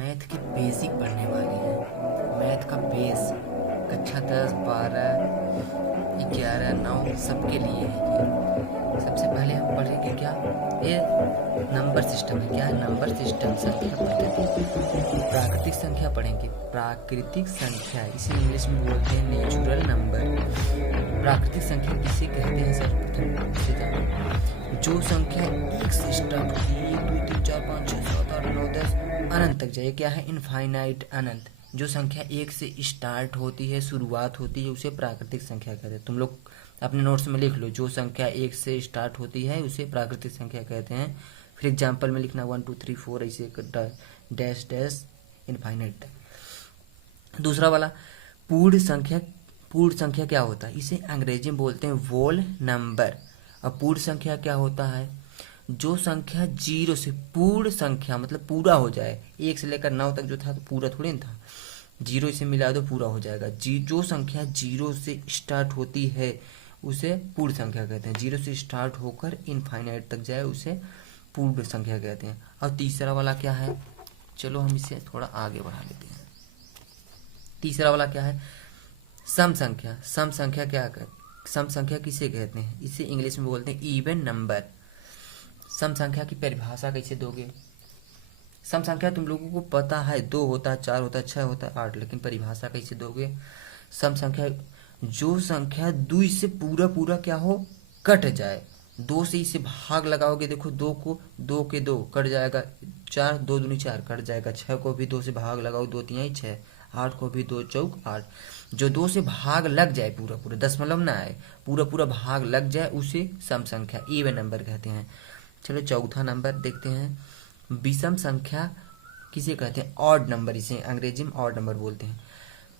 Math के basic पढ़ने वाले हैं। मैथ का बेस कक्षा 10, 12, 11, 9 सबके लिए है ये। सबसे पहले हम पढ़ेंगे क्या, ये नंबर सिस्टम है। क्या है? नंबर सिस्टम, संख्या पद्धति। प्राकृतिक संख्या पढ़ेंगे। प्राकृतिक संख्या इसे इंग्लिश में बोलते हैं नेचुरल नंबर। प्राकृतिक संख्या किसे कहते हैं? सर्वप्रथम इसे जानो। जो संख्या एक से स्टार्ट होती है, 1 2 3 4 5 6 7 8 9 10 अनंत तक जाए, क्या है? इनफाइनाइट, अनंत। जो संख्या एक से स्टार्ट होती है, शुरुआत होती है, उसे प्राकृतिक संख्या कहते हैं। तुम लोग अपने नोट्स में लिख लो, जो संख्या एक से स्टार्ट होती है उसे प्राकृतिक संख्या कहते हैं। फिर एग्जाम्पल में लिखना 1 2 3 4 ऐसे डैश डैश इनफाइनाइट तक। दूसरा वाला पूर्ण संख्या। पूर्ण संख्या क्या होता है? इसे अंग्रेजी में बोलते हैं वोल नंबर। अब पूर्ण संख्या क्या होता है? जो संख्या जीरो से, पूर्ण संख्या मतलब पूरा हो जाए, 1 से लेकर 9 तक जो था तो पूरा थोड़ी ना था, जीरो से मिला दो पूरा हो जाएगा। जो संख्या जीरो से स्टार्ट होती है उसे पूर्ण संख्या कहते हैं। जीरो से स्टार्ट होकर इनफाइनाइट तक जाए उसे पूर्ण संख्या कहते हैं। और तीसरा वाला क्या है? चलो हम इसे थोड़ा आगे बढ़ा लेते हैं। तीसरा वाला क्या है? सम संख्या। सम संख्या क्या है? सम संख्या किसे कहते हैं? इसे इंग्लिश में बोलते हैं इवन नंबर। सम संख्या की परिभाषा कैसे दोगे? सम संख्या तुम लोगों को पता है, 2 होता है, 4 होता है, 6 होता है, 8, लेकिन परिभाषा कैसे दोगे? सम संख्या जो संख्या 2 से पूरा पूरा क्या हो, कट जाए। 2 से इसे भाग लगाओगे, देखो 2 को 2 के 2 कट जाएगा, 4 2 दूनी 4 कट जाएगा, 6 को भी 2 से भाग लगाओ, 2 तिहाई 6, 8 को भी 2 चौक 8। जो 2 से भाग लग जाए, पूरा पूरा दशमलव ना आए, पूरा पूरा भाग लग जाए, उसे सम संख्या इवन नंबर कहते हैं। चलो चौथा नंबर देखते हैं। विषम संख्या किसे कहते हैं? ऑड नंबर, इसे अंग्रेजी में ऑड नंबर बोलते हैं।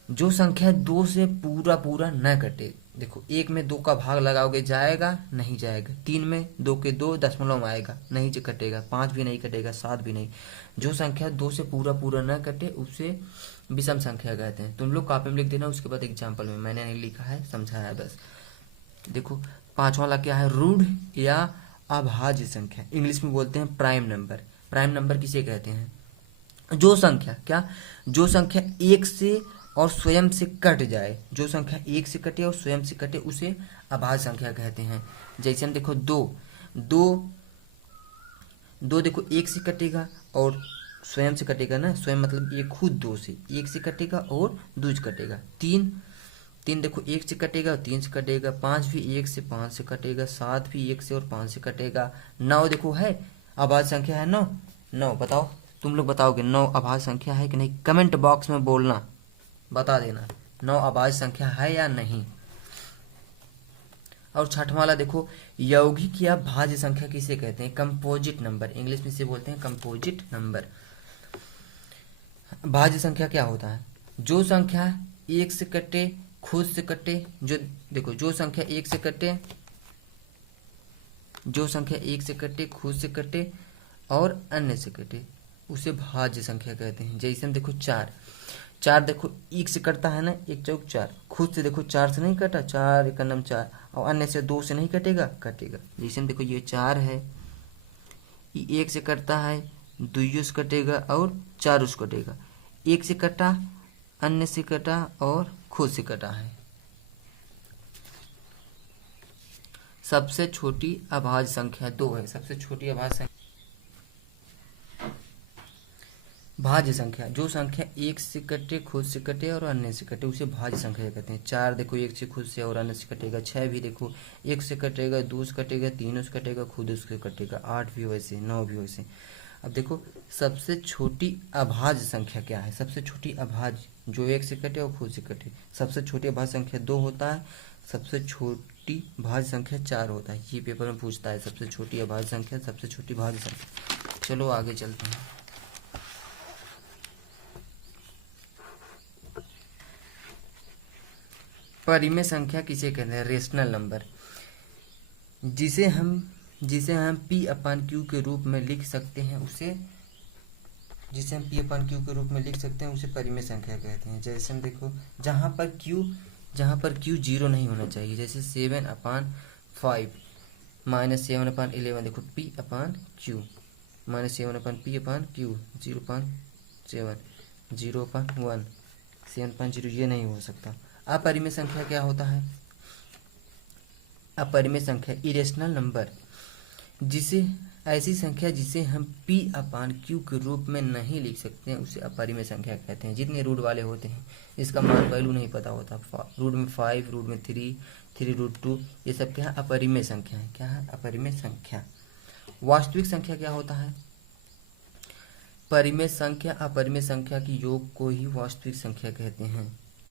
जो संख्या 2 से पूरा पूरा न कटे, देखो 1 में 2 का भाग लगाओगे, जाएगा नहीं जाएगा, 3 में 2 के 2 दशमलव में आएगा, नहीं कटेगा, 5 भी नहीं कटेगा, 7 भी नहीं। जो संख्या 2 से पूरा पूरा न कटे उसे विषम संख्या कहते हैं। तुम लोग कॉपी में लिख देना, उसके बाद एग्जाम्पल में, मैंने नहीं लिखा है, समझाया है बस। देखो पांचवा वाला क्या है? रूढ़ या अभाज्य संख्या, इंग्लिश में बोलते हैं प्राइम नंबर। प्राइम नंबर किसे कहते हैं? जो संख्या क्या, जो संख्या 1 से और स्वयं से कट जाए, जो संख्या 1 से कटे और स्वयं से कटे उसे अभाज्य संख्या कहते हैं। जैसे हम देखो 2 देखो 1 से कटेगा और स्वयं से कटेगा ना, स्वयं मतलब ये खुद 2 से 1 से कटेगा और 2 से कटेगा। 3 देखो 1 से कटेगा और 3 से कटेगा। 5 भी 1 से 5 से कटेगा। 7 भी 1 से और 5 से कटेगा। 9 देखो है अभाज्य संख्या है। 9 बताओ, तुम लोग बताओगे 9 अभाज्य संख्या है कि नहीं? कमेंट बॉक्स में बोलना, बता देना 9 अभाज्य संख्या है या नहीं। और छठवां वाला देखो यौगिक या भाज्य संख्या किसे कहते हैं? कंपोजिट नंबर, इंग्लिश में इसे बोलते हैं कंपोजिट नंबर। भाज्य संख्या क्या होता है? जो संख्या 1 से कटे, खुद से कटे, जो देखो जो संख्या 1 से कटे, जो संख्या 1 से कटे, खुद से कटे और अन्य से कटे, उसे भाज्य संख्या कहते हैं। जैसे हम देखो 4 देखो 1 से कटता है ना, 1 चौक 4, खुद से देखो 4 से नहीं कटा, 4 एक नम 4, और अन्य से 2 से नहीं कटेगा, कटेगा। जैसे हम देखो ये 4 है, ये 1 से कटता है, 2 से कटेगा और 4 से कटेगा। 1 से कटा, अन्य से कटा और खुद से कटा है। सबसे छोटी अभाज्य संख्या 2 है। सबसे छोटी अभाज्य संख्या भाज्य संख्या, जो संख्या 1 से कटे, खुद से कटे और अन्य से कटे, उसे भाज्य संख्या कहते हैं। 4 देखो 1 से खुद से और अन्य से कटेगा। 6 भी देखो 1 से कटेगा, 2 से कटेगा, 3 से कटेगा, खुद से कटेगा। 8 भी वैसे, 9 भी वैसे। अब देखो सबसे छोटी अभाज्य संख्या क्या है? सबसे छोटी अभाज्य जो 1 से कटे और खुद से कटे, सबसे छोटी अभाज्य संख्या 2 होता है। सबसे छोटी भाज्य संख्या 4 होता है। ये पेपर में पूछता है सबसे छोटी अभाज्य संख्या, सबसे छोटी भाज्य संख्या। चलो आगे चलते हैं। परिमेय संख्या किसे कहते हैं? रेशनल नंबर, जिसे हम P/Q के रूप में लिख सकते हैं, उसे परिमेय संख्या कहते हैं। जैसे हम देखो जहाँ पर Q 0 नहीं होना चाहिए, जैसे 7/5 माइनस 7/11, देखो P/Q माइनस 7/P/Q 0.7 7 0.1 7.0 ये नहीं हो सकता। अपरिमेय संख्या क्या होता है? अपरिमेय संख्या इरेशनल नंबर, जिसे ऐसी संख्या जिसे हम p/q के रूप में नहीं लिख सकते हैं उसे अपरिमेय संख्या कहते हैं। जितने रूट वाले होते हैं इसका मान वैल्यू नहीं पता होता, रूट में 5, रूट में 3 रूट 2, ये सब क्या है? अपरिमेय संख्या है। क्या है? अपरिमेय संख्या। वास्तविक संख्या क्या होता है? परिमेय संख्या अपरिमेय संख्या की योग को ही वास्तविक संख्या कहते हैं।